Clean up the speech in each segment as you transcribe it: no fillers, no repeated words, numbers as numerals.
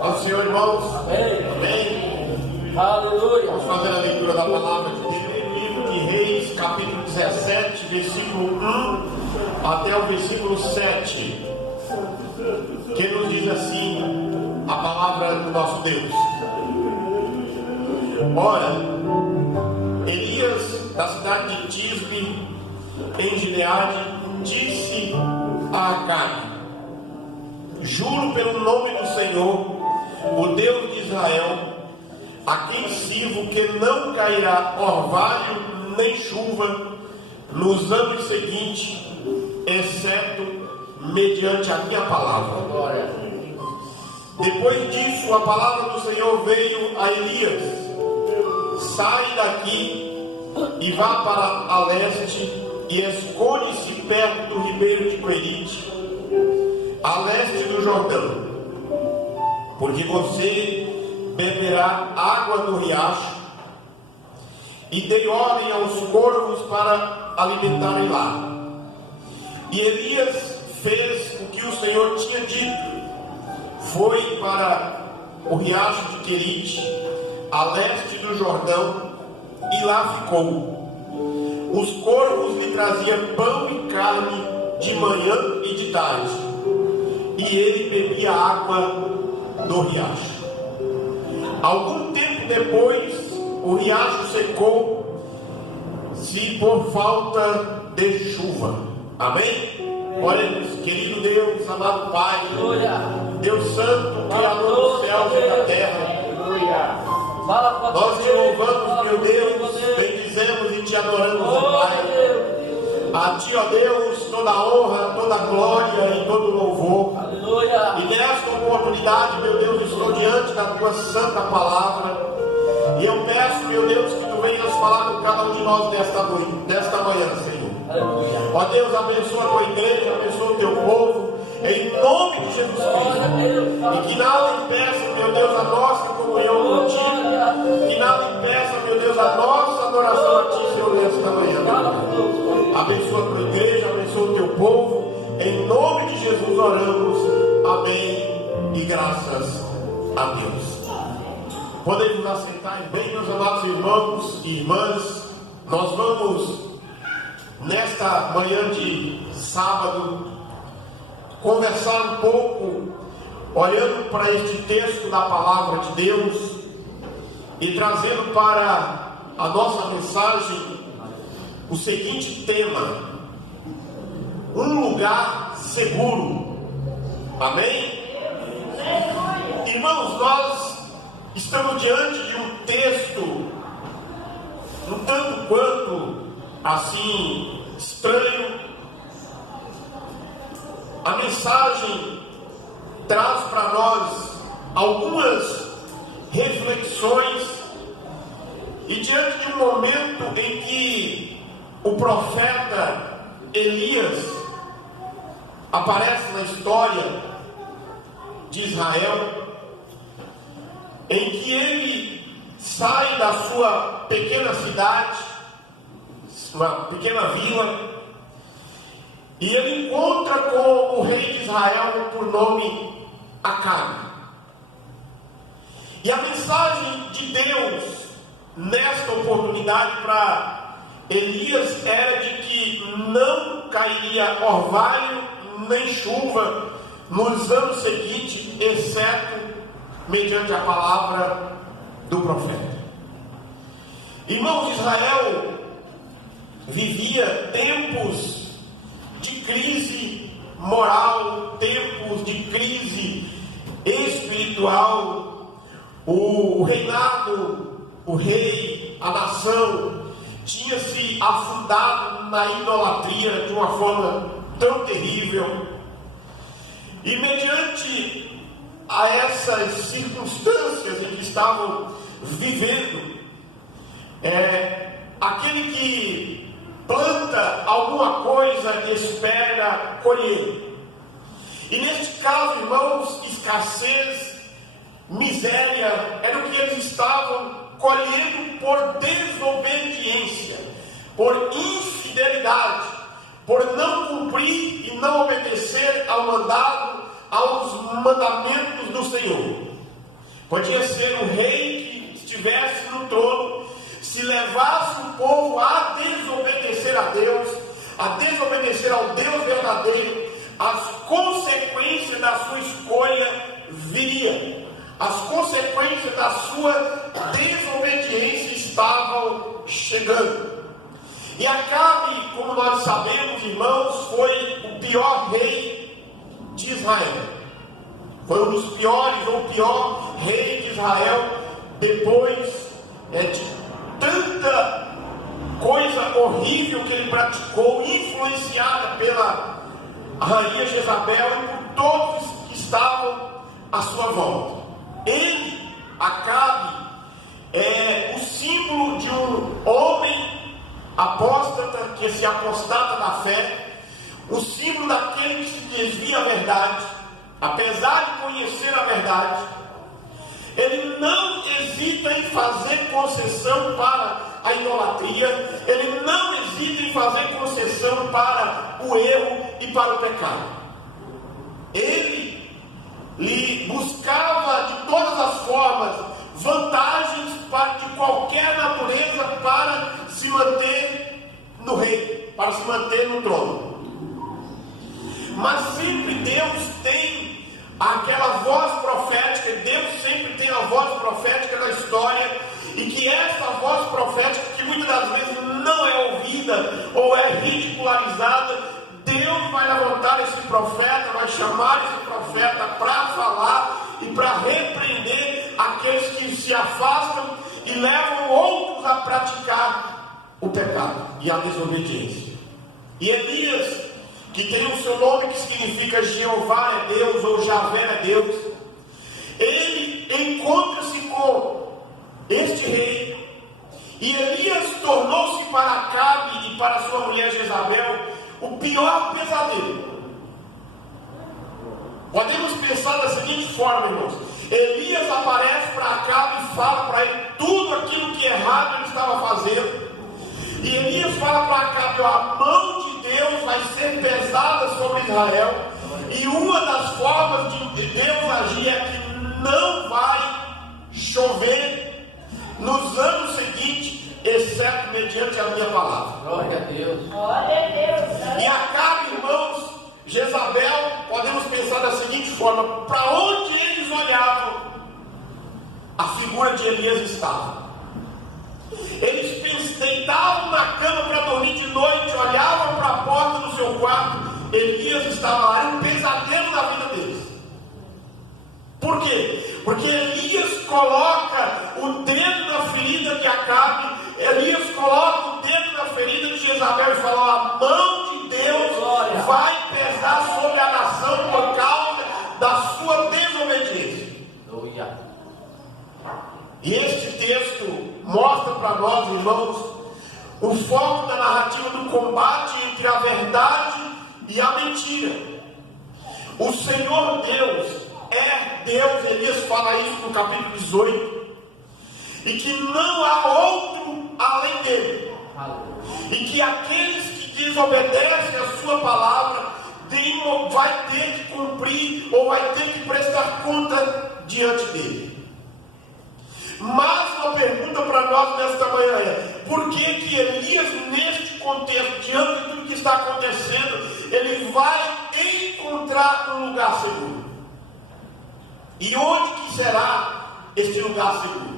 Ao Senhor, irmãos. Amém. Amém. Aleluia. Vamos fazer a leitura da palavra de Deus no livro de Reis, capítulo 17, versículo 1 até o versículo 7, que nos diz assim a palavra do nosso Deus. Ora, Elias, da cidade de Tisbe, em Gileade, disse a Acabe: juro pelo nome do Senhor, o Deus de Israel, a quem sirvo, que não cairá orvalho nem chuva nos anos seguintes, exceto mediante a minha palavra. Depois disso, a palavra do Senhor veio a Elias: sai daqui e vá para a leste e esconde-se perto do ribeiro de Querite, a leste do Jordão, porque você beberá água do riacho. E dei ordem aos corvos para alimentarem lá. E Elias fez o que o Senhor tinha dito. Foi para o riacho de Querite, a leste do Jordão, e lá ficou. Os corvos lhe traziam pão e carne de manhã e de tarde, e ele bebia água do riacho. Algum tempo depois, o riacho secou-se por falta de chuva. Amém? Oremos. Querido Deus, amado Pai, Deus Santo, Criador dos céus e da terra, nós te louvamos, meu Deus, bendizemos e te adoramos, ó Pai. A ti, ó Deus, toda a honra, toda a glória e todo o louvor. Aleluia. E nesta oportunidade, meu Deus, estou diante da tua santa palavra. E eu peço, meu Deus, que tu venhas falar com cada um de nós desta manhã, Senhor. Aleluia. Ó Deus, abençoa a tua igreja, abençoa o teu povo, em nome de Jesus Cristo. E que nada impeça, meu Deus, a nossa comunhão contigo. Que nada impeça, meu Deus, a nossa adoração a ti, Senhor, nesta manhã. Abençoa a tua igreja, abençoa o teu povo. Em nome de Jesus oramos. Amém. E graças a Deus. Podemos aceitar bem, meus amados irmãos e irmãs. Nós vamos, nesta manhã de sábado, conversar um pouco, olhando para este texto da palavra de Deus e trazendo para a nossa mensagem o seguinte tema: um lugar seguro. Amém? Irmãos, nós estamos diante de um texto um tanto quanto assim estranho. A mensagem traz para nós algumas reflexões, e diante de um momento em que o profeta Elias aparece na história de Israel, em que ele sai da sua pequena cidade, sua pequena vila, e ele encontra com o rei de Israel por nome Acabe. E a mensagem de Deus nesta oportunidade para Elias era de que não cairia orvalho nem chuva nos anos seguintes, exceto mediante a palavra do profeta. Irmãos, Israel vivia tempos de crise moral, tempos de crise espiritual. O reinado, o rei, a nação tinha se afundado na idolatria de uma forma tão terrível. E mediante a essas circunstâncias em que estavam vivendo, aquele que planta alguma coisa espera colher. E neste caso, irmãos, escassez, miséria, era o que eles estavam colhendo por desobediência, por infidelidade, por não cumprir e não obedecer aos mandamentos do Senhor. Podia ser um rei que estivesse no trono, se levasse o povo a desobedecer a Deus, a desobedecer ao Deus verdadeiro, as consequências da sua escolha viriam. As consequências da sua desobediência estavam chegando. E Acabe, como nós sabemos, irmãos, foi o pior rei de Israel. Foi um dos piores, ou o pior rei de Israel, depois de tanta coisa horrível que ele praticou, influenciada pela rainha Jezabel e por todos que estavam à sua volta. Ele, Acabe, é o símbolo de um homem apóstata, que se apostata da fé, o símbolo daquele que se desvia a verdade, apesar de conhecer a verdade. Ele não hesita em fazer concessão para a idolatria, ele não hesita em fazer concessão para o erro e para o pecado. Ele lhe buscava de todas as formas vantagens de qualquer natureza para se manter no reino, para se manter no trono. Mas sempre Deus tem aquela voz profética, Deus sempre tem a voz profética da história, e que essa voz profética, que muitas das vezes não é ouvida ou é ridicularizada, Deus vai levantar esse profeta, vai chamar esse profeta para falar e para repreender aqueles que se afastam e levam outros a praticar o pecado e a desobediência. E Elias, que tem o seu nome que significa Jeová é Deus ou Javé é Deus, ele encontra-se com este rei, e Elias tornou-se para Acabe e para sua mulher Jezabel o pior pesadelo. Podemos pensar da seguinte forma, irmãos: Elias aparece para Acabe e fala para ele tudo aquilo que errado ele estava fazendo, e Elias fala para Acabe: a mão de Deus vai ser pesada sobre Israel, e uma das formas de Deus agir é que não vai chover nos anos seguintes, exceto mediante a minha palavra. Glória a Deus. Glória a Deus. E Acabe, irmãos, Jezabel, podemos pensar da seguinte forma: para onde eles olhavam, a figura de Elias estava. Eles deitavam na cama para dormir de noite, olhavam para a porta do seu quarto, Elias estava lá. Era um pesadelo na vida deles. Por quê? Porque Elias coloca o dedo na ferida de Acabe, Elias coloca o dedo na ferida de Jezabel e fala: a mão de Deus vai pesar sobre a nação por causa da sua desobediência. E este texto mostra para nós, irmãos, o foco da narrativa do combate entre a verdade e a mentira. O Senhor Deus é Deus, Elias fala isso no capítulo 18, e que não há outro além dele, e que aqueles que desobedecem a sua palavra vai ter que cumprir ou vai ter que prestar conta diante dele. Mas uma pergunta para nós nesta manhã é: por que Elias, neste contexto, diante de tudo que está acontecendo, ele vai encontrar um lugar seguro? E onde que será este lugar seguro?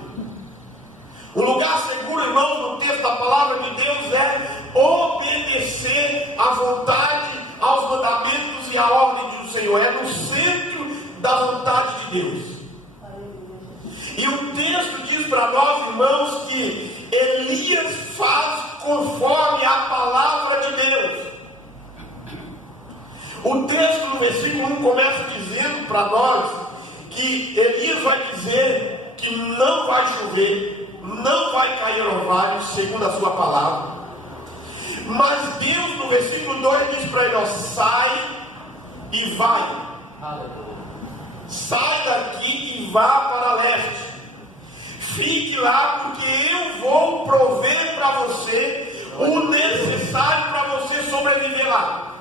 O lugar seguro, irmãos, no texto da palavra de Deus é obedecer à vontade, aos mandamentos e à ordem do Senhor. É no centro da vontade de Deus. E o texto diz para nós, irmãos, que Elias faz conforme a palavra de Deus. O texto no versículo 1 começa dizendo para nós que Elias vai dizer que não vai chover, não vai cair orvalho, segundo a sua palavra. Mas Deus, no versículo 2, diz para ele: ó, sai e vai. Sai daqui e vá para leste. Fique lá, porque eu vou prover para você o necessário para você sobreviver lá.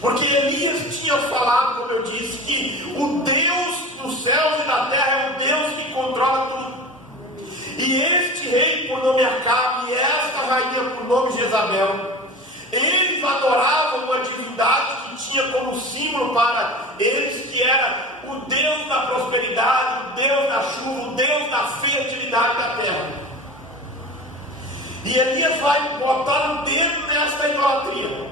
Porque Elias tinha falado, como eu disse, que o Deus dos céus e da terra é o Deus que controla tudo. E este rei por nome Acabe e esta rainha por nome Jezabel, eles adoravam uma divindade que tinha como símbolo para eles que era o Deus da prosperidade, o Deus da chuva, o Deus da fertilidade da terra. E Elias vai botar o dedo nesta idolatria.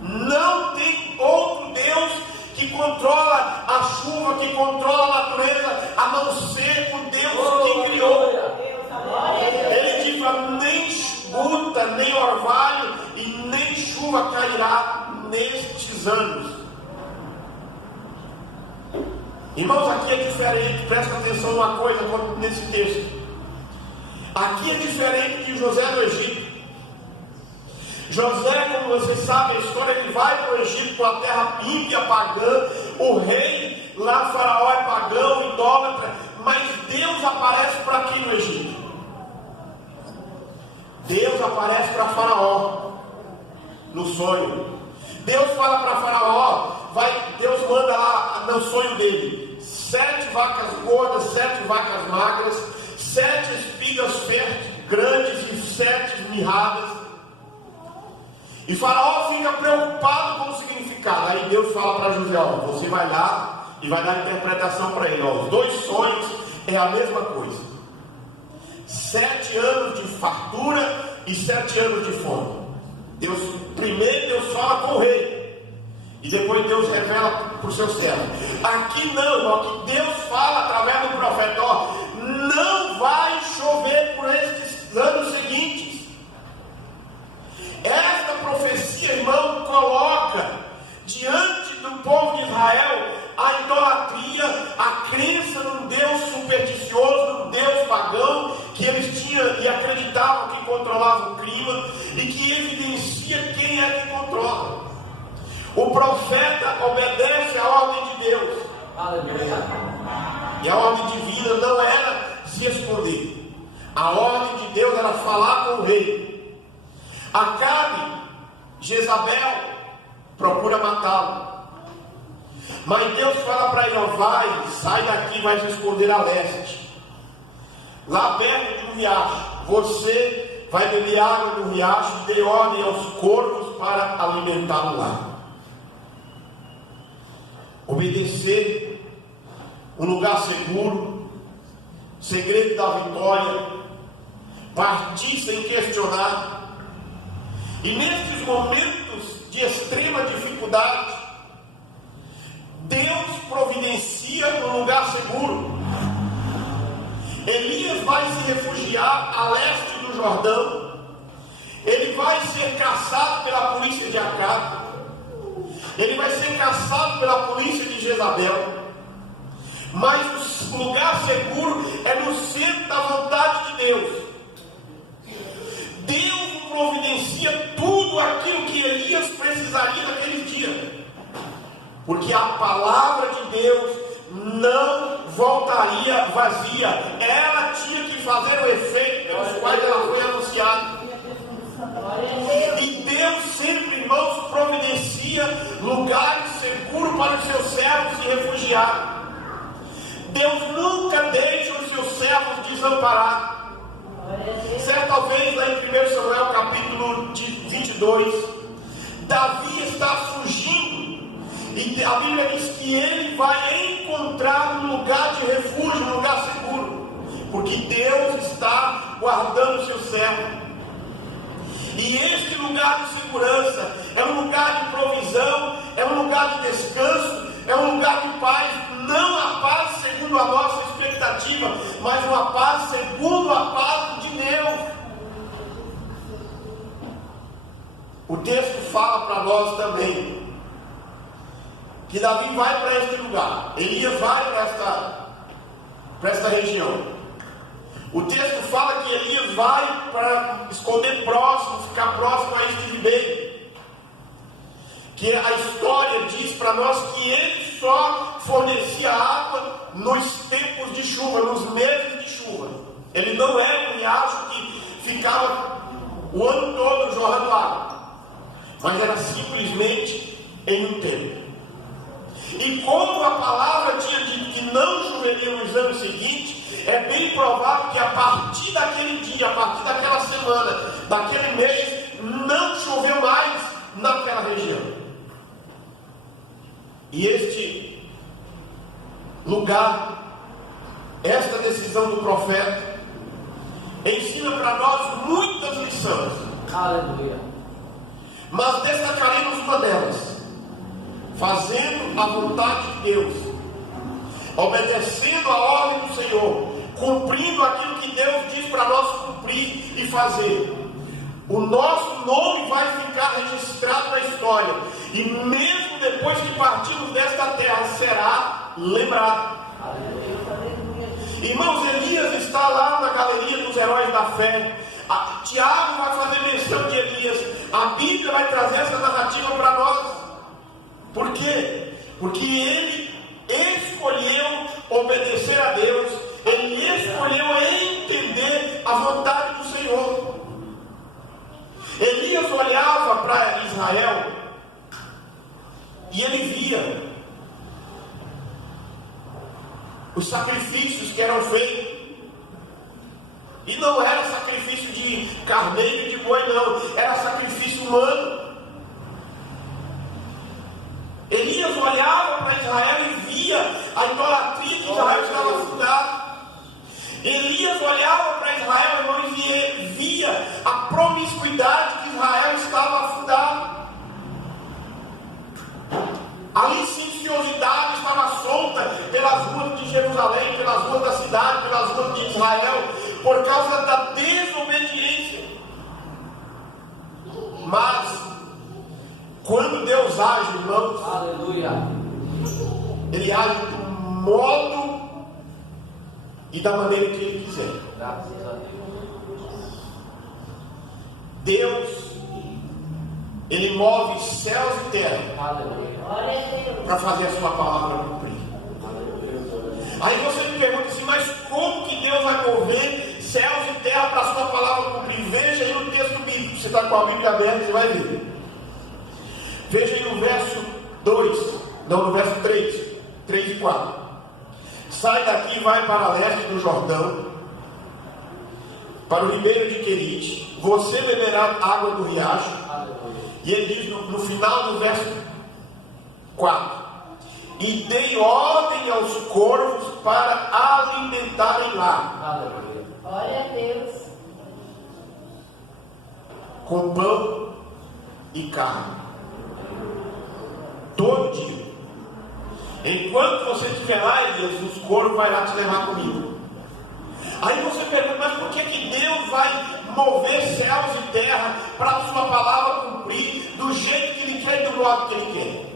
Não tem outro Deus que controla a chuva, que controla a natureza, a não ser o Deus que criou. Ele diz: nem escuta, nem orvalho e nem chuva cairá nestes anos. Irmãos, aqui é diferente. Presta atenção numa coisa nesse texto. Aqui é diferente de José no Egito. José, como vocês sabem a história, ele vai para o Egito, para a terra ímpia, pagã. O rei lá, Faraó, é pagão, idólatra. Mas Deus aparece para aqui no Egito. Deus aparece para Faraó no sonho. Deus fala para Faraó, Deus manda lá no sonho dele: 7 vacas gordas, 7 vacas magras, 7 espigas férteis grandes e 7 mirradas. E Faraó fica preocupado com o significado. Aí Deus fala para José: você vai lá e vai dar a interpretação para ele. Os 2 sonhos é a mesma coisa. 7 anos de fartura e 7 anos de fome. Primeiro Deus fala com o rei, e depois Deus revela para o seu servo. Aqui não, que Deus fala através do profeta: não vai chover por estes anos seguintes. Esta profecia, irmão, coloca diante do povo de Israel a idolatria, a crença num Deus supersticioso, num Deus pagão, que eles tinham e acreditavam que controlava o clima, e que evidencia quem é que controla. O profeta obedece à ordem de Deus. Aleluia. E a ordem divina não era se esconder. A ordem de Deus era falar com o rei. Acabe, Jezabel, procura matá-lo. Mas Deus fala para ele: vai, sai daqui, vai se esconder a leste, lá perto do riacho. Você vai beber água do riacho e dê ordem aos corvos para alimentá-lo lá. Obedecer, um lugar seguro, segredo da vitória, partir sem questionar. E nesses momentos de extrema dificuldade, Deus providencia um lugar seguro. Elias vai se refugiar a leste do Jordão. Ele vai ser caçado pela polícia de Acabe. Ele vai ser caçado pela polícia de Jezabel. Mas o lugar seguro é no centro da vontade de Deus. Deus providencia tudo aquilo que Elias precisaria naquele dia. Porque a palavra de Deus não voltaria vazia. Ela tinha que fazer o efeito pelos quais ela foi anunciada. E Deus sempre, irmãos, providencia lugares seguros para os seus servos se refugiarem. Deus nunca deixa os seus servos desamparados. Certa vez, lá em 1 Samuel capítulo 22, Davi está fugindo, e a Bíblia diz que ele vai encontrar um lugar de refúgio, um lugar seguro, porque Deus está guardando o seu servo. E este lugar de segurança é um lugar de provisão, é um lugar de descanso, é um lugar de paz. Não a paz segundo a nossa expectativa, mas uma paz segundo a paz de Deus. O texto fala para nós também que Davi vai para este lugar, Elias vai para esta região. O texto fala que Elias vai para esconder próximo, ficar próximo a este ribeiro. Que a história diz para nós que ele só fornecia água nos tempos de chuva, nos meses de chuva. Ele não era um riacho que ficava o ano todo jorrando água. mas era simplesmente em um tempo. E como a palavra tinha dito que não choveria nos anos seguintes, é bem provável que a partir daquele dia, a partir daquela semana, daquele mês, não choveu mais naquela região. E este lugar, esta decisão do profeta, ensina para nós muitas lições. Aleluia. Mas destacaremos uma delas: fazendo a vontade de Deus, obedecendo a ordem do Senhor, cumprindo aquilo que Deus diz para nós cumprir e fazer, o nosso nome vai ficar registrado na história, e mesmo depois que partirmos desta terra, será lembrado. Irmãos, Elias está lá na galeria dos heróis da fé. Tiago vai fazer menção de Elias. A Bíblia vai trazer essa narrativa para nós. Por quê? Porque ele escolheu obedecer a Deus. Ele escolheu entender a vontade do Senhor. Elias olhava para Israel e ele via os sacrifícios que eram feitos. E não era sacrifício de carneiro e de boi, não. Era sacrifício humano. Elias olhava para Israel e via a idolatria que Israel estava fundada. Elias olhava para Israel, irmão, e via a promiscuidade que Israel estava afundada. A licenciosidade estava solta pelas ruas de Jerusalém, pelas ruas da cidade, pelas ruas de Israel, por causa da desobediência. Mas quando Deus age, irmãos, aleluia, Ele age do modo e da maneira que Ele quiser. graças a Deus. Deus, Ele move céus e terra, Aleluia. para fazer a sua palavra cumprir. Aí você me pergunta assim, mas como que Deus vai mover céus e terra para a sua palavra cumprir? Veja aí no texto bíblico. Você está com a Bíblia aberta, você vai ver. Veja aí no verso 2, não, no verso 3 e 4. Sai daqui e vai para leste do Jordão, para o ribeiro de Querite. Você beberá água do riacho. E ele diz no final do verso 4: e dei ordem aos corvos para alimentarem lá. Aleluia. Glória a Deus. Com pão e carne. Todo dia. Enquanto você estiver lá, Elias, os corvos vai lá te levar comigo. Aí você pergunta, mas por que Deus vai mover céus e terra para a sua palavra cumprir do jeito que Ele quer e do modo que Ele quer?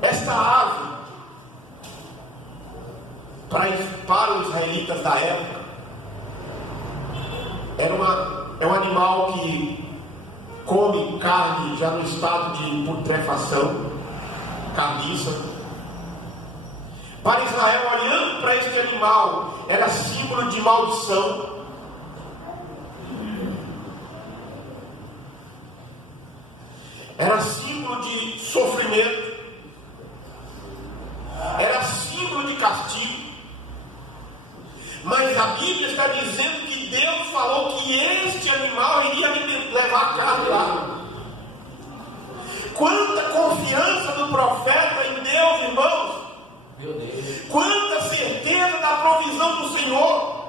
Esta ave, para os israelitas da época, é um animal que come carne já no estado de putrefação, carniça. Para Israel, olhando para este animal, era símbolo de maldição. Era símbolo de sofrimento. Era símbolo de castigo. Mas a Bíblia está dizendo que Deus falou que este animal iria levar carne lá. Quanta confiança do profeta em Deus, irmãos. Meu Deus. Quanta certeza da provisão do Senhor.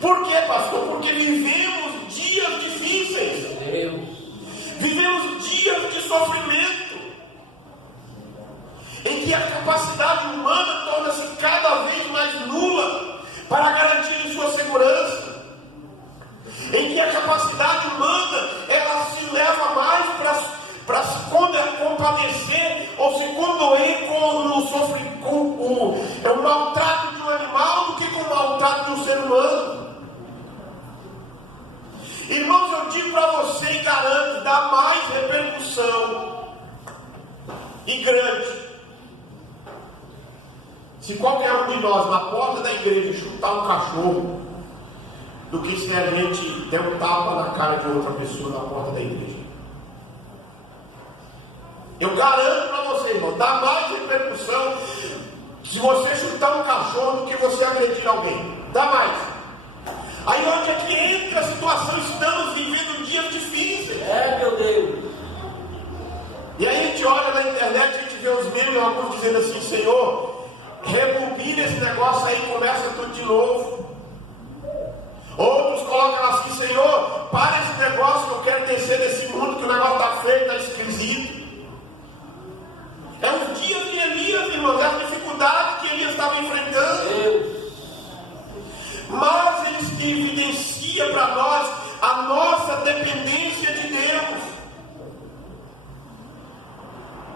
Por quê, pastor? Porque vivemos dias difíceis. Deus. Vivemos dias de sofrimento, em que a capacidade humana torna-se cada vez mais nula para garantir sua segurança, em que a capacidade humana ela se leva mais para se compadecer ou se condoer com o maltrato de um animal do que com o maltrato de um ser humano. Irmãos, eu digo para você e garanto, dá mais repercussão e grande se qualquer um de nós na porta da igreja chutar um cachorro do que se a gente der um tapa na cara de outra pessoa na porta da igreja. Eu garanto para você, irmão, dá mais repercussão se você chutar um cachorro do que você agredir alguém. Dá mais. Aí onde é que entra a situação? Estamos vivendo dias difíceis. Meu Deus. E aí a gente olha na internet, a gente vê os memes, alguns dizendo assim: Senhor, rebobina esse negócio aí e começa tudo de novo. Outros colocam assim: Senhor, para esse negócio que eu quero descer desse mundo, que o negócio está feio, está esquisito. É os dias de Elias, irmãos, é a dificuldade que Elias estava enfrentando. Mas ele evidencia para nós a nossa dependência de Deus.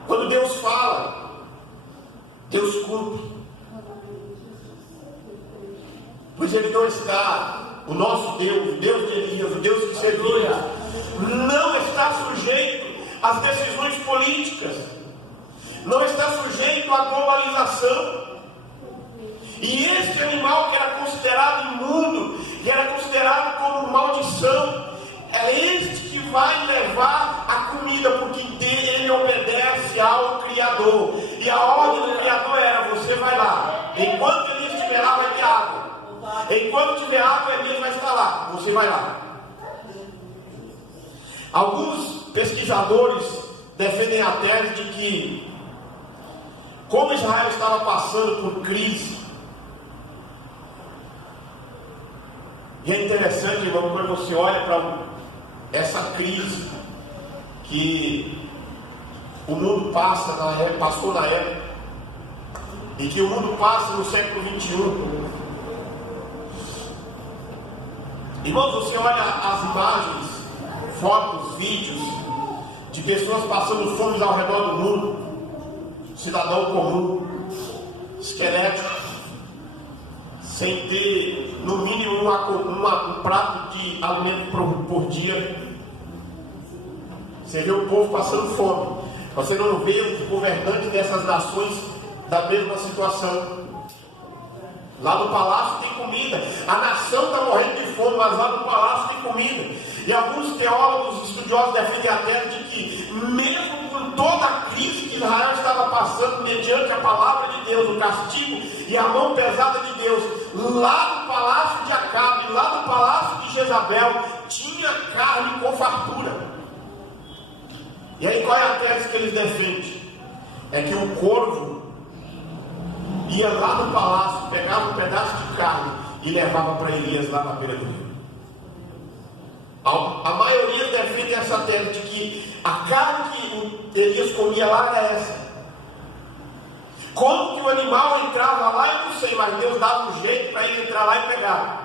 Quando Deus fala, Deus cumpre. Pois Ele não está, o nosso Deus, o Deus de Elias, o Deus que servimos, não está sujeito às decisões políticas, não está sujeito à globalização. E este animal que era considerado imundo, que era considerado como maldição, é este que vai levar a comida, porque ele obedece ao Criador. E a ordem do Criador era: você vai lá, enquanto Elias estiver lá vai ter água, enquanto tiver água Elias vai estar lá, você vai lá. Alguns pesquisadores defendem a tese de que, como Israel estava passando por crise, e é interessante, irmão, quando você olha para essa crise que o mundo passou na época, e que o mundo passa no século 21. Irmãos, você olha as imagens, fotos, vídeos de pessoas passando fome ao redor do mundo, cidadão comum, esquelético, sem ter no mínimo um prato de alimento por dia. Você vê o povo passando fome. Você não vê os governantes dessas nações da mesma situação. Lá no palácio tem comida. A nação está morrendo de fome, mas lá no palácio tem comida. E alguns teólogos estudiosos defendem a tese de que, mesmo com toda a crise que Israel estava passando, mediante a palavra de Deus, o castigo e a mão pesada de Deus, lá no palácio de Acabe, lá no palácio de Jezabel, tinha carne com fartura. E aí qual é a tese que eles defendem? É que o corvo ia lá no palácio, pegava um pedaço de carne e levava para Elias lá na beira do rio. A maioria defende essa tese de que a carne que Elias comia lá era essa. Como que o animal entrava lá, eu não sei, mas Deus dava um jeito para ele entrar lá e pegar.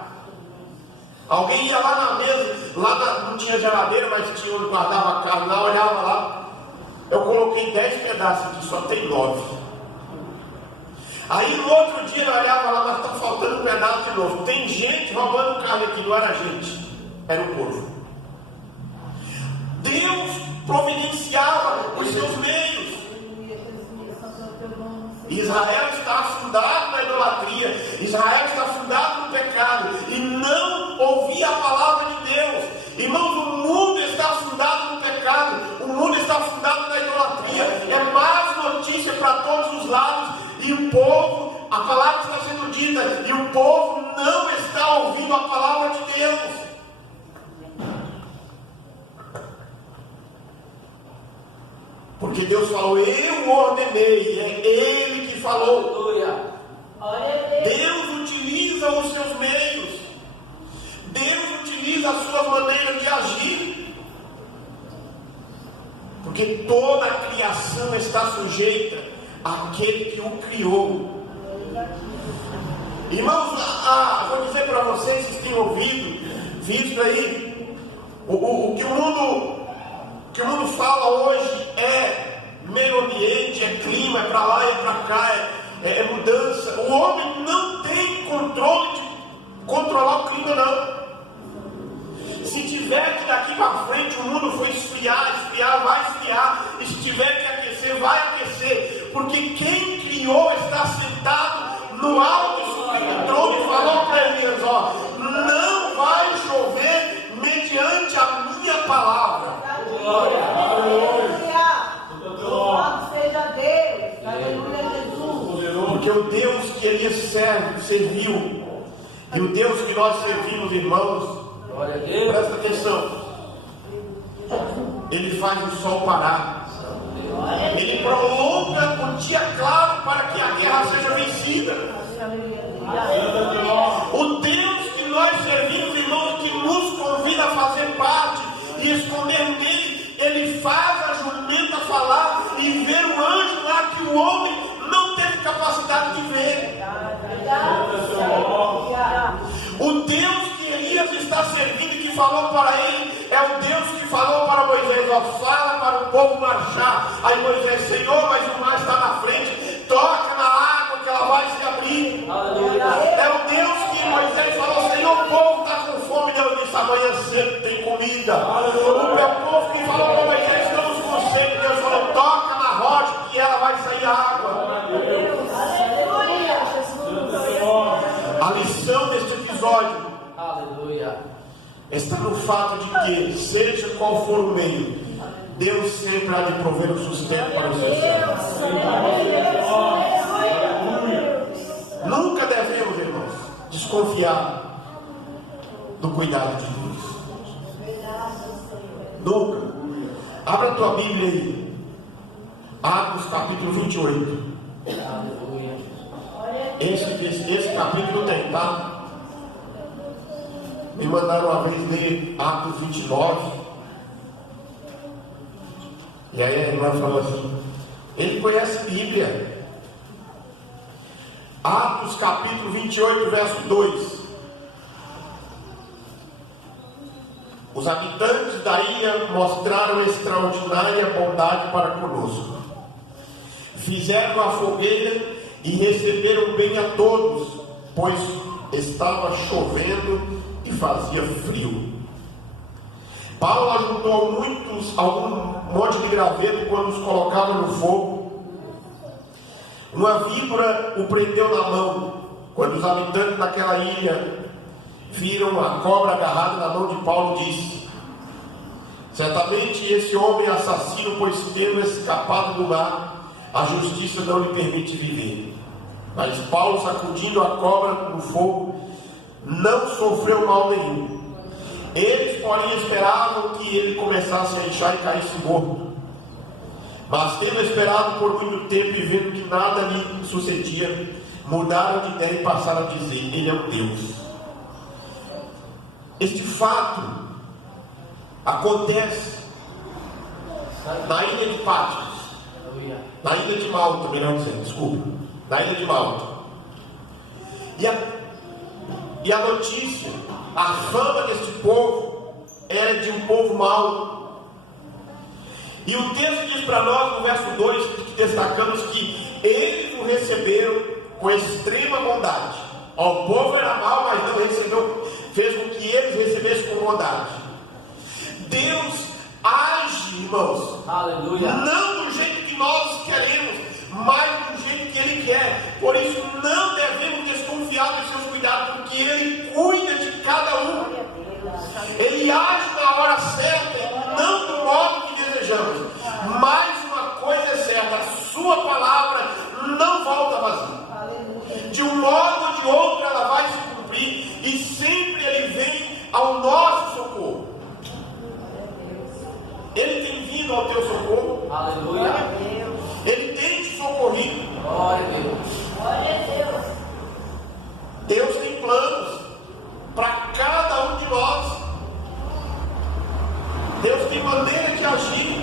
Alguém ia lá na mesa, não tinha geladeira, mas tinha onde guardava a carne lá, olhava lá. Eu coloquei 10 pedaços aqui, só tem 9. Aí no outro dia eu olhava lá, mas está faltando um pedaço de novo. Tem gente roubando carne aqui, não era gente, era o corvo. Deus providenciava os seus meios. Israel está afundado na idolatria, Israel está afundado no pecado e não ouvia a palavra de Deus. Irmãos, o mundo está afundado no pecado, o mundo está afundado na idolatria, é más notícia para todos os lados. E o povo, a palavra está sendo dita, e o povo não está ouvindo a palavra de Deus. Porque Deus falou: eu ordenei, é Ele que falou. Deus utiliza os seus meios, Deus utiliza as suas maneiras de agir, porque toda a criação está sujeita àquele que o criou. Irmãos, vou dizer para vocês, vocês têm ouvido, visto aí, o que o mundo fala hoje é meio ambiente, é clima, é para lá, é para cá, é mudança. O homem não tem controle de controlar o clima, não. Se tiver que daqui para frente o mundo for esfriar, vai esfriar. E se tiver que aquecer, vai aquecer. Porque quem criou está sentado no alto do sublime trono e falou para Elias: ó, não vai chover mediante a minha palavra. Glória. o Deus que Elias serviu e o Deus que nós servimos, irmãos, Glória a Deus. presta atenção, Ele faz o sol parar, Ele prolonga o dia claro para que a guerra seja vencida. O Deus que nós servimos, irmãos, que nos convida a fazer parte e esconder nele, Ele faz a jumenta falar e ver o anjo lá que o homem não teve capacidade de ver. O Deus que Elias está servindo e que falou para ele é o Deus que falou para Moisés: ó, fala para o povo marchar. Aí Moisés: Senhor, mas o mar está na frente, toca na água que ela vai se abrir. Aleluia. É o Deus que Moisés falou: Senhor, o povo está com fome. Deus disse: amanhã sempre tem comida. O meu povo que falou para Moisés: estamos com sede. Deus falou: toca na rocha que ela vai sair água. A lição deste episódio, Aleluia. está no fato de que, seja qual for o meio, Deus sempre há de prover o sustento para os seus servos. Nunca devemos, irmãos, desconfiar do cuidado de Deus. Nunca. Abra a tua Bíblia aí. Atos capítulo 28. Aleluia. Esse capítulo tem, tá? Me mandaram uma vez ler Atos 29. E aí a irmã falou assim: ele conhece a Bíblia. Atos capítulo 28, verso 2. Os habitantes da ilha mostraram extraordinária bondade para conosco. Fizeram a fogueira e receberam bem a todos, pois estava chovendo e fazia frio. Paulo ajuntou algum monte de graveto quando os colocava no fogo. Uma víbora o prendeu na mão. Quando os habitantes daquela ilha viram a cobra agarrada na mão de Paulo, disse: certamente esse homem é assassino, pois tendo escapado do mar, a justiça não lhe permite viver. Mas Paulo, sacudindo a cobra no fogo, não sofreu mal nenhum. Eles, porém, esperavam que ele começasse a inchar e caísse morto. Mas tendo esperado por muito tempo e vendo que nada lhe sucedia, mudaram de ideia e passaram a dizer: ele é um Deus. Este fato acontece na ilha de Pátios, na ilha de Malta, melhor dizendo, desculpa, na ilha de Malta. E a notícia, a fama deste povo era de um povo mau. E o texto diz para nós, no verso 2, que destacamos que eles o receberam com extrema bondade. O povo era mau, mas não recebeu, fez com que eles recebessem com bondade. Deus age, irmãos, Aleluia. não do jeito que nós queremos, mas do jeito que Ele quer. Por isso não devemos desconfiar dos seus cuidados, porque Ele cuida de cada um. Ele age na hora certa, não do modo que desejamos. Mas uma coisa é certa: a sua palavra não volta vazia. De um modo ou de outro ela vai se cumprir, e sempre Ele vem ao nosso socorro. Ele tem vindo ao teu socorro. Aleluia. Ele tem te socorrido. Glória a Deus. Deus tem planos para cada um de nós. Deus tem maneira de agir.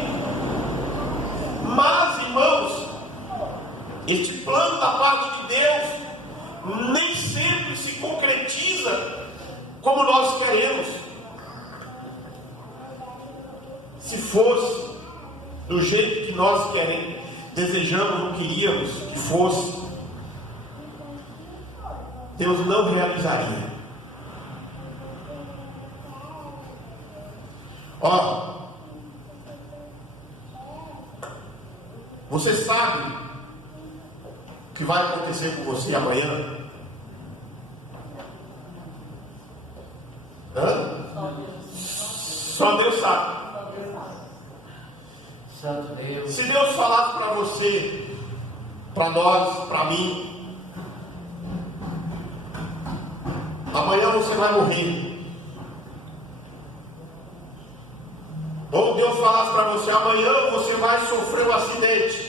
Mas, irmãos, este plano da parte de Deus nem sempre se concretiza como nós queremos. Se fosse do jeito que nós queremos, desejamos ou queríamos que fosse, Deus não realizaria. Ó, você sabe o que vai acontecer com você amanhã? Só Deus sabe. Santo Deus. Se Deus falasse para você, para nós, para mim, amanhã você vai morrer. Ou Deus falasse para você, amanhã você vai sofrer um acidente.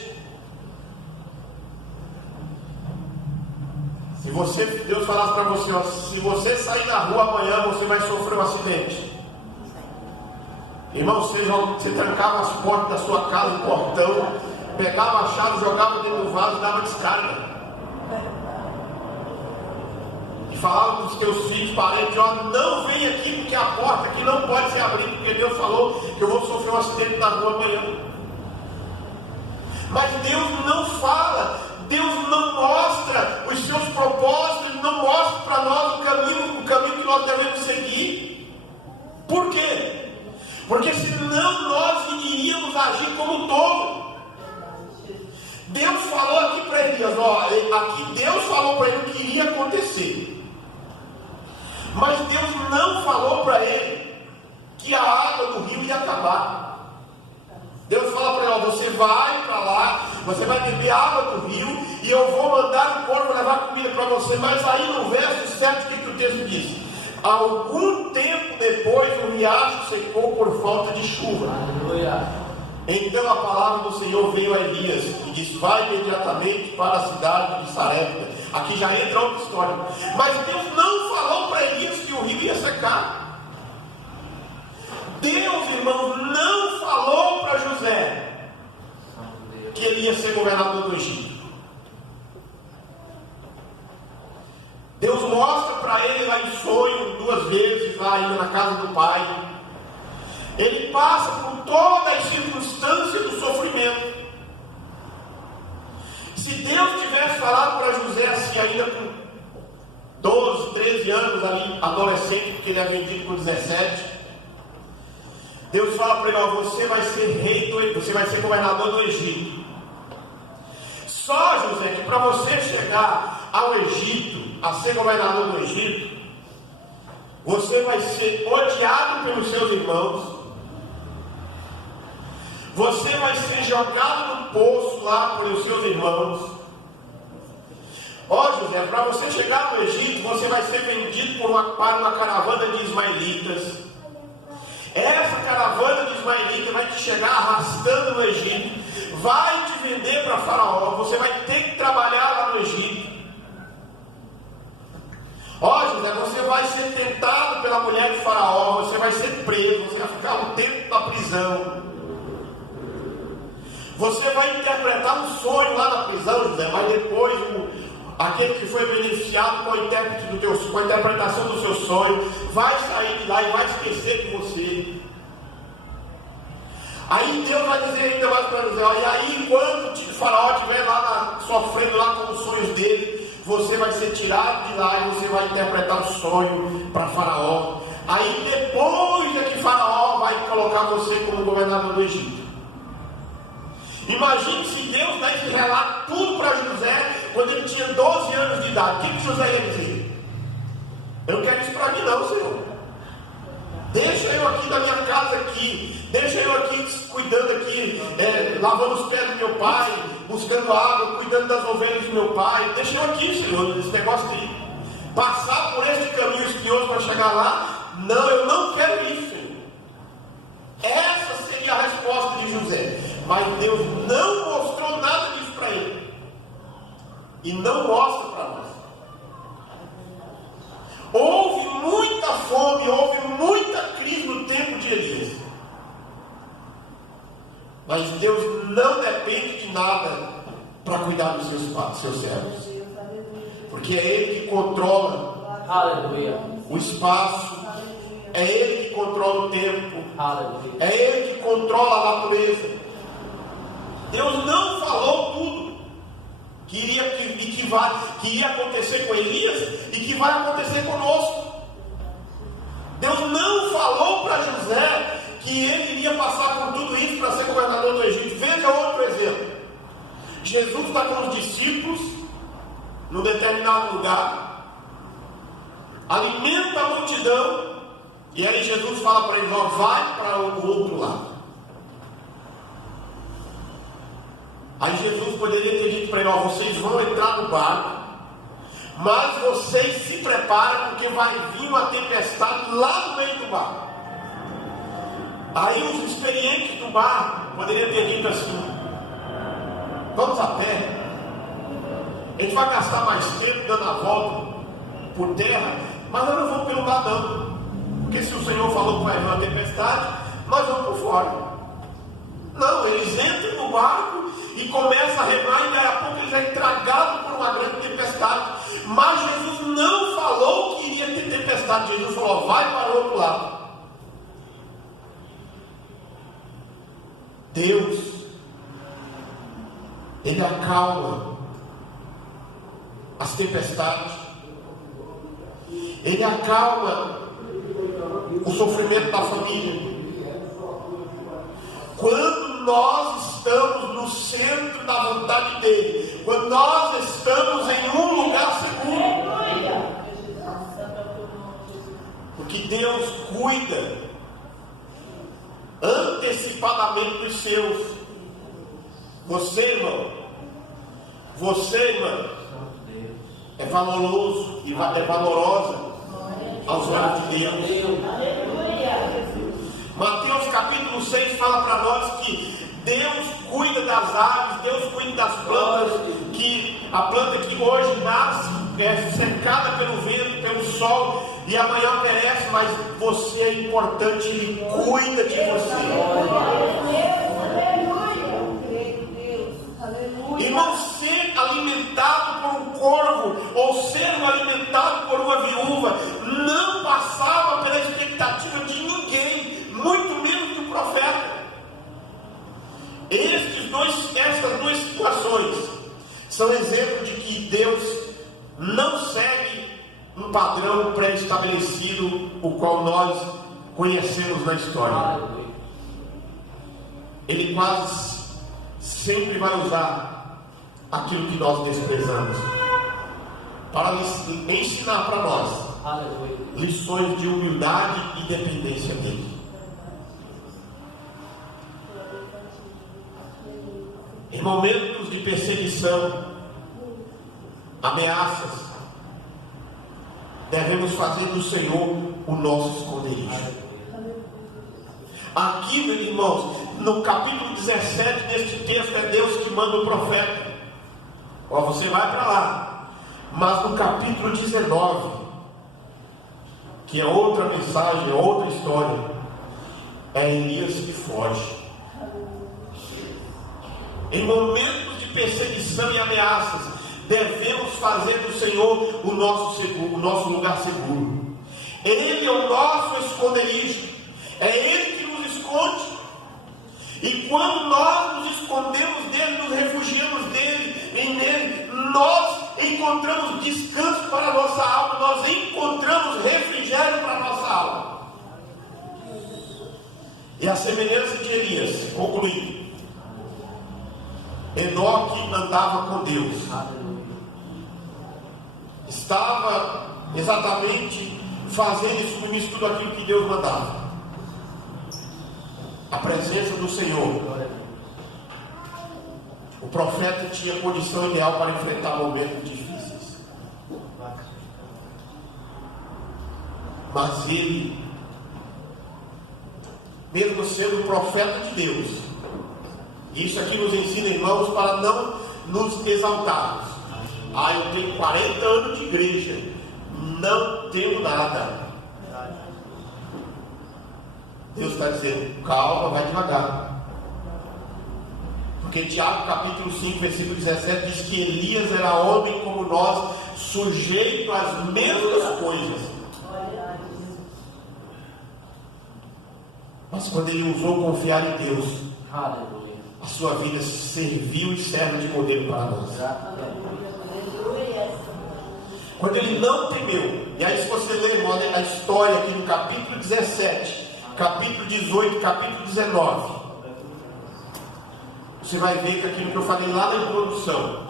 Deus falasse para você, ó, se você sair na rua amanhã, você vai sofrer um acidente. Irmão, você trancava as portas da sua casa, o portão, pegava a chave, jogava dentro do vaso e dava descarga. E falava para os teus filhos, parentes, ó, não vem aqui porque a porta aqui não pode se abrir, porque Deus falou que eu vou sofrer um acidente na rua amanhã. Mas Deus não fala, Deus não mostra os seus propósitos, Ele não mostra para nós o caminho que nós devemos seguir. Por quê? Porque senão nós iríamos agir como tolo. Deus falou aqui para Elias, ó, aqui Deus falou para ele o que iria acontecer. Mas Deus não falou para ele que a água do rio ia acabar. Deus fala para ele, ó, você vai para lá, você vai beber água do rio, e eu vou mandar o corvo levar comida para você. Mas aí no verso 7, o que o texto diz? Algum tempo depois o riacho secou por falta de chuva. Aleluia. Então a palavra do Senhor veio a Elias e disse, vai imediatamente para a cidade de Sarepta. Aqui já entra outra história. Mas Deus não falou para Elias que o rio ia secar. Deus, irmão, não falou para José que ele ia ser governador do Egito. Deus mostra para ele lá em sonho, 2 vezes, lá ainda na casa do pai. Ele passa por todas as circunstâncias do sofrimento. Se Deus tivesse falado para José assim, ainda com 12, 13 anos, ali, adolescente, porque ele é vendido com 17, Deus fala para ele, ó, você vai ser rei, você vai ser governador do Egito. Só, José, que para você chegar ao Egito, a ser governador do Egito, você vai ser odiado pelos seus irmãos, você vai ser jogado no poço lá pelos seus irmãos. Ó, José, para você chegar no Egito, você vai ser vendido para uma caravana de ismaelitas. Essa caravana de ismaelitas vai te chegar arrastando no Egito, vai te vender para Faraó, você vai ter que trabalhar lá no Egito. Ó, José, você vai ser tentado pela mulher de Faraó, você vai ser preso, você vai ficar um tempo na prisão. Você vai interpretar um sonho lá na prisão, José, mas depois aquele que foi beneficiado com a interpretação do seu sonho vai sair de lá e vai esquecer de você. Aí Deus vai dizer ainda mais para dizer, ó, e aí quando o Faraó estiver lá sofrendo lá com os sonhos dele, você vai ser tirado de lá e você vai interpretar o sonho para Faraó. Aí depois é que Faraó vai colocar você como governador do Egito. Imagine se Deus dá esse relato tudo para José quando ele tinha 12 anos de idade. O que José ia dizer? Eu não quero isso para mim não, Senhor. Deixa eu aqui da minha casa aqui. Deixa eu aqui cuidando aqui, lavando os pés do meu pai, buscando água, cuidando das ovelhas do meu pai. Deixa eu aqui, Senhor, esse negócio de passar por este caminho espinhoso para chegar lá. Não, eu não quero isso, Senhor. Essa seria a resposta de José. Mas Deus não mostrou nada disso para ele. E não mostra para nós. Houve muita fome, houve muita crise no tempo de Elias. Mas Deus não depende de nada para cuidar dos seus servos. Porque é Ele que controla Aleluia. o espaço. É Ele que controla o tempo. Aleluia. É Ele que controla a natureza. Deus não falou tudo que iria acontecer com Elias e que vai acontecer conosco. Deus não falou para José que ele iria passar por tudo isso para ser governador do Egito. Veja outro exemplo. Jesus está com os discípulos num determinado lugar, alimenta a multidão, e aí Jesus fala para eles, ó, vai para o outro lado. Aí Jesus poderia ter dito para ele, ó, vocês vão entrar no barco, Mas vocês se preparam, porque vai vir uma tempestade lá no meio do barco. Aí os experientes do barco poderiam ter dito assim: vamos a pé, a gente vai gastar mais tempo dando a volta por terra, mas nós não vamos pelo lado não, porque se o Senhor falou que vai vir uma tempestade, nós vamos por fora. Não, eles entram no barco e começam a remar, e daí a pouco eles é tragados por uma grande tempestade. Mas Jesus não falou que iria ter tempestade. Jesus falou: vai para o outro lado. Deus, Ele acalma as tempestades, Ele acalma o sofrimento da família. Quando nós estamos no centro da vontade dEle, quando nós estamos em um lugar seguro, porque Deus cuida antecipadamente dos seus. Você, irmão, irmã, é valoroso e é valorosa aos olhos de Deus. Mateus capítulo 6 fala para nós que Deus cuida das aves, Deus cuida das plantas, que a planta que hoje nasce é secada pelo vento, pelo sol, e amanhã perece, mas você é importante, Ele cuida de você. Irmão, ser alimentado por um corvo ou ser alimentado por uma viúva não passava pela expectativa de ninguém, muito menos do profeta. Estas duas situações são exemplo de que Deus não segue um padrão pré-estabelecido, o qual nós conhecemos na história. Ele quase sempre vai usar aquilo que nós desprezamos para ensinar para nós lições de humildade e dependência dele. Em momentos de perseguição, ameaças, devemos fazer do Senhor o nosso esconderijo. Aqui, meus irmãos, no capítulo 17 deste texto, é Deus que manda o profeta: ó, você vai para lá. Mas no capítulo 19, que é outra mensagem, é outra história, é Elias que foge. Em momentos de perseguição e ameaças, devemos fazer do Senhor o nosso lugar seguro. Ele é o nosso esconderijo, é Ele que nos esconde. E quando nós nos escondemos dele, nos refugiamos nele, nós encontramos descanso para a nossa alma, nós encontramos refrigério para a nossa alma. E a semelhança de Elias, concluindo, Enoque andava com Deus, estava exatamente fazendo e submisso tudo aquilo que Deus mandava. A presença do Senhor. O profeta tinha condição ideal para enfrentar momentos difíceis, mas ele, mesmo sendo profeta de Deus, isso aqui nos ensina, irmãos, para não nos exaltarmos. Eu tenho 40 anos de igreja, não tenho nada. Deus está dizendo: calma, vai devagar. Porque Tiago capítulo 5, versículo 17 diz que Elias era homem como nós, sujeito às mesmas coisas. Mas quando ele ousou confiar em Deus, a sua vida serviu e serve de modelo para nós. Quando ele não temeu, e aí se você ler a história aqui no capítulo 17, capítulo 18, capítulo 19, você vai ver que aquilo que eu falei lá na introdução,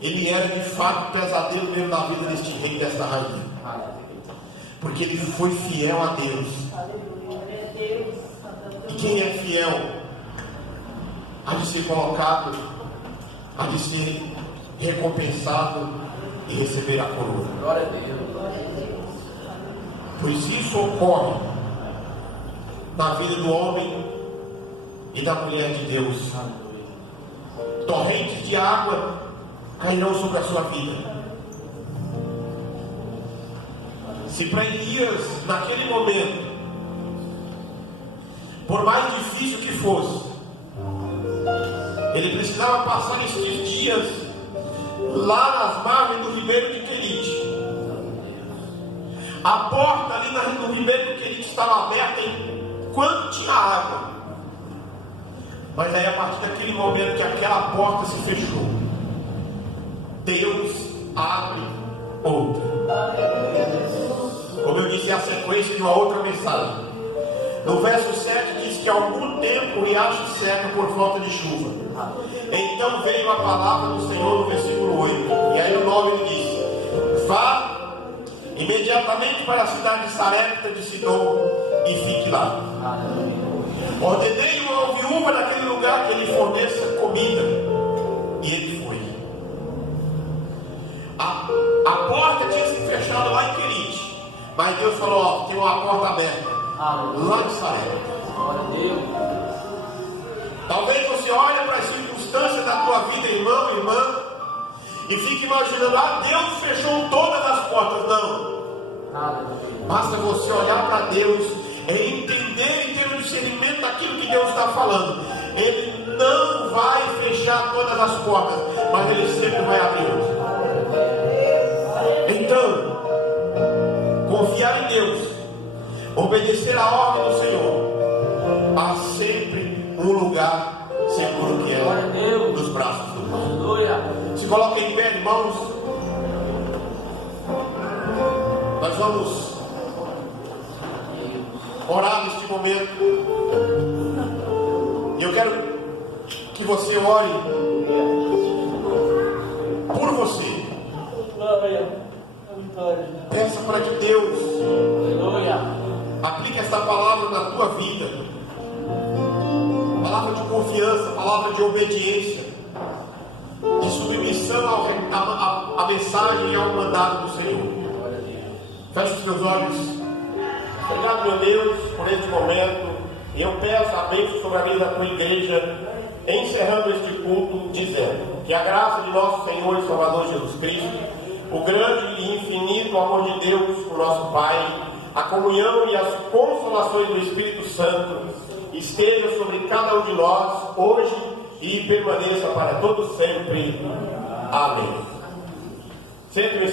ele era de fato um pesadelo mesmo na vida deste rei e desta rainha, porque ele foi fiel a Deus. E quem é fiel há de ser colocado, há de ser recompensado, e receber a coroa. Glória a Deus. Pois isso ocorre na vida do homem e da mulher de Deus. Torrentes de água cairão sobre a sua vida. Se para Elias, naquele momento, por mais difícil que fosse, ele precisava passar estes dias lá nas margens do ribeiro de Querite. A porta ali no ribeiro de Querite estava aberta enquanto tinha água. Mas aí, a partir daquele momento que aquela porta se fechou, Deus abre outra. Como eu disse, é a sequência de uma outra mensagem. No verso 7 diz que há algum tempo o riacho seca por falta de chuva. Então veio a palavra do Senhor no versículo 8. E aí no 9 ele diz: vá imediatamente para a cidade de Sarepta de Sidom e fique lá. Ordenei uma viúva naquele lugar que ele forneça comida. E ele foi. A porta tinha se fechado lá em Querite, mas Deus falou: ó, tem uma porta aberta lá em Sarepta. Talvez você olhe para as circunstâncias da tua vida, irmão, irmã, e fique imaginando: ah, Deus fechou todas as portas. Não. Basta você olhar para Deus e entender e ter um discernimento daquilo que Deus está falando. Ele não vai fechar todas as portas, mas Ele sempre vai abrir outras. Então, confiar em Deus, obedecer a ordem do Senhor, há sempre um lugar seguro que é nos braços do Pai. Se coloque em pé, irmãos. Nós vamos orar neste momento. E eu quero que você ore por você. Peça para que Deus aplique esta palavra na tua vida. Palavra de confiança, palavra de obediência, de submissão à mensagem e ao mandado do Senhor. Feche os teus olhos. Obrigado, meu Deus, por este momento. E eu peço a bênção sobre a vida da tua igreja, encerrando este culto, dizendo que a graça de nosso Senhor e Salvador Jesus Cristo, o grande e infinito amor de Deus, o nosso Pai, a comunhão e as consolações do Espírito Santo esteja sobre cada um de nós, hoje e permaneça para todo sempre. Amém. Sempre